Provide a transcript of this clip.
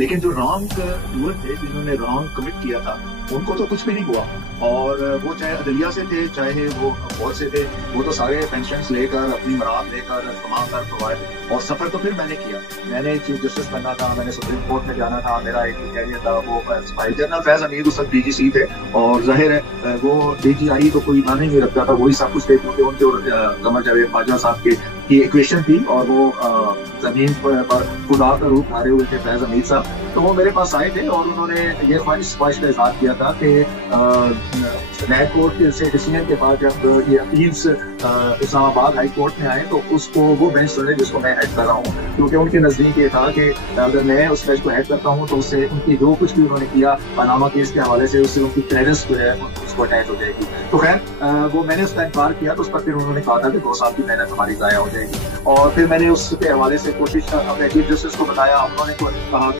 लेकिन जो रॉन्ग हुए थे, जिन्होंने रॉन्ग कमिट किया था, उनको तो कुछ भी नहीं हुआ। और वो चाहे अदलिया से थे, चाहे वो फौज से थे, वो तो सारे पेंशन लेकर, अपनी मराद लेकर, कमा कर प्रोवाइड। और सफर तो फिर मैंने किया। मैंने चीफ जस्टिस बनना था, मैंने सुप्रीम कोर्ट में जाना था, मेरा एक कैरियर था। वो जनरल फैज हमीद उस वक्त डीजीसी थे, और जाहिर है वो डीजीआई तो कोई माने नहीं रखता था, वही सब कुछ थे, क्योंकि उनके और कमर जावेद बाजवा साहब की इक्वेशन थी। और वो जमीन पर खुदा का रूप धारे हुए थे फैज हमीद साहब। तो वो मेरे पास आए थे और उन्होंने ये ख्वाहिश का इजहार किया था कि नए कोर्ट से डिसीजन के बाद जब ये अपील्स इस्लामाबाद हाई कोर्ट में आए, तो उसको वो बेंच चुने जिसको मैं हेड कर रहा हूँ, क्योंकि उनके नजदीक ये था कि अगर मैं उस बेंच को हेड करता हूँ तो उससे उनकी जो कुछ भी उन्होंने किया पनामा केस के हवाले से, उससे उनकी क्रेडिट्स जो है उसको अटैच हो जाएगी। तो खैर वो मैंने उसका इनकार किया, तो उस पर फिर उन्होंने कहा था कि 2 साल की मेहनत हमारी जाया हो जाएगी। और फिर मैंने उसके हवाले से कोशिश अपने चीफ जस्टिस को बताया, उन्होंने कहा